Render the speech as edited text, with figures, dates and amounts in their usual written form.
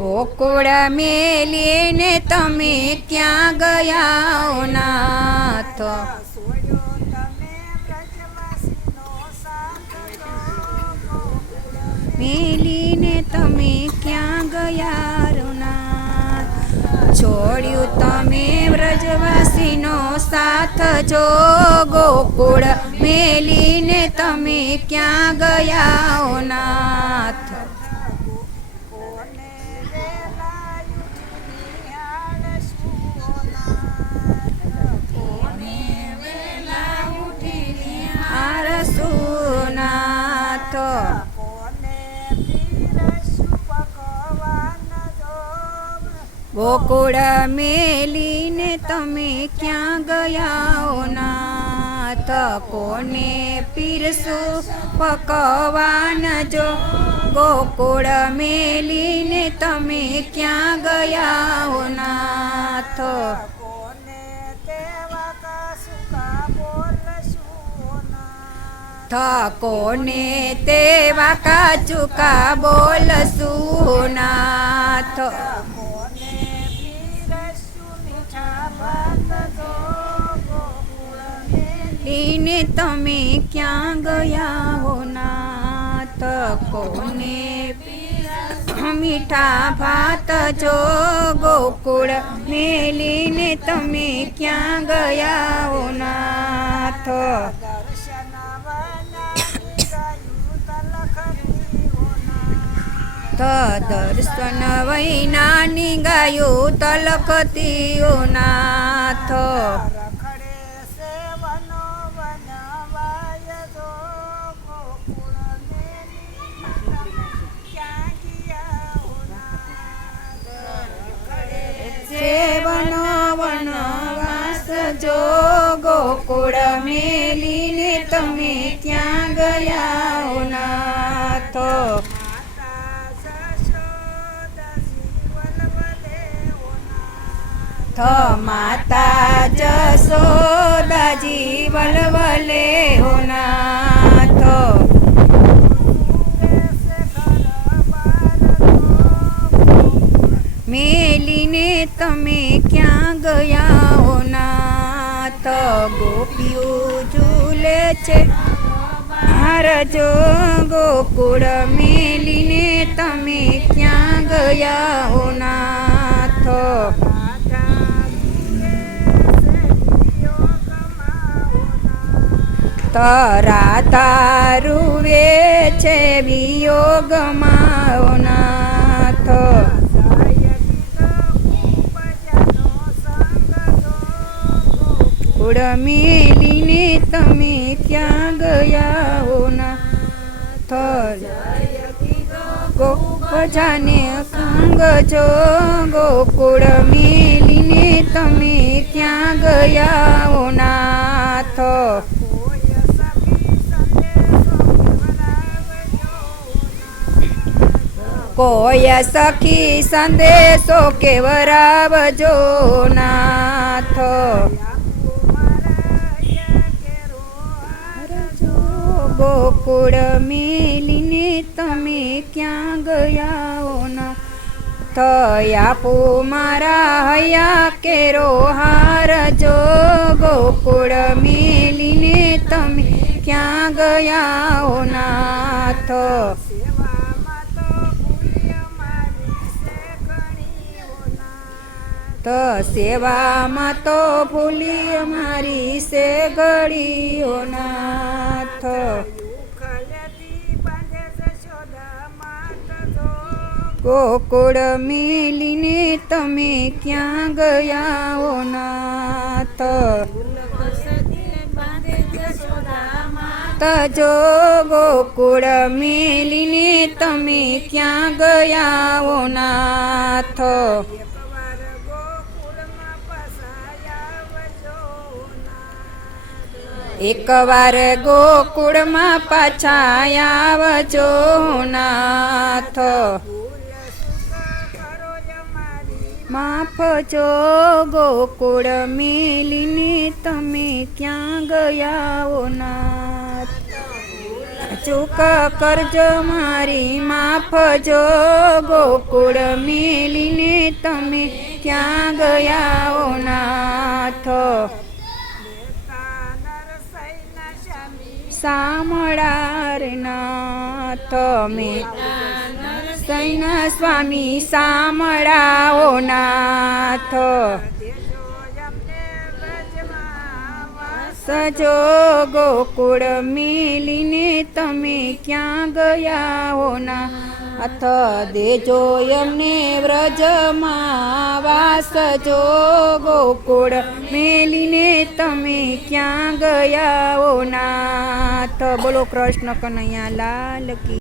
ગોકુળ મેલીને તમે ક્યાં ગયા ઓ નાથ? મેલીને તમે ક્યાં ગયા રો નાથ? છોડ્યું તમે વ્રજવાસીનો સાથ જો ગોકુળ મેલીને તમે ક્યાં ગયા ઓ નાથ? નાથ ગોકુળ મેલીને તમે ક્યાં ગયા ઓ નાથ? કોને પીરસું પકવાન જો ગોકુળ મેલીને તમે ક્યાં ગયા ઓ નાથ? કોને તેવા કાચુકા બોલશું નાથ? એને તમે ક્યાં ગયા હો નાથ? કોને મીઠા ભાત જો ગોકુળ મેલીને તમે ક્યાં ગયા હો નાથ? દર્શન વૈનાની ગાયું તલખતી ઓ નાથ. સેવનો વનવાસ જો ગોકુળ મેલીને તમે ક્યાં ગયા ઓ નાથ? માતા જશોદાજી વલવલે હો નાથ. મેલીને તમે ક્યાં ગયા હો નાથ? ગોપીઓ ઝૂલે છે જો ગોકુળ મેલીને તમે ક્યાં ગયા હો નાથ? રાધા રૂવે છે વિયોગમાં ઓ નાથ. ગોકુળ મેલીને તમે ક્યાં ગયા હો નાથ? ભજાને સંગ જો ગોકુળ મેલીને તમે ક્યાં ગયા હો નાથ? કોઈ સખી સંદેશો કેવરાવજો નાથ. ગોકુળ મેલીને તમે ક્યાં ગયા ઓ નાથ? આપો મારા હૈયા કેરો હાર જો ગોકુળ મેલીને તમે ક્યાં ગયા ઓ નાથ? સેવામાં તો ભૂલી મારી સે ઘડી ઓ નાથ. ગોકુળ મેલીને તમે ક્યાં ગયા ઓ નાથ? જો ગોકુળ મેલીને તમે ક્યાં ગયા ઓ નાથ? એકવાર ગોકુળમાં પાછા આવજો નાથ. માફ જો ગોકુળ મેલીને તમે ક્યાં ગયા ઓ નાથ? ચૂક કરજો મારી માફ જો ગોકુળ મેલીને તમે ક્યાં ગયા ઓ નાથ શામળા રે નાથ સૈના સ્વામી શામળા ઓ નાથ સજો ગોકુળ મેલીને તમે ક્યાં ગયા હો નાથ દેજો એમને વ્રજમાં વાસ જો ગોકુળ મેલીને તમે ક્યાં ગયા હો નાથ. બોલો કૃષ્ણ કનૈયા લાલ કી.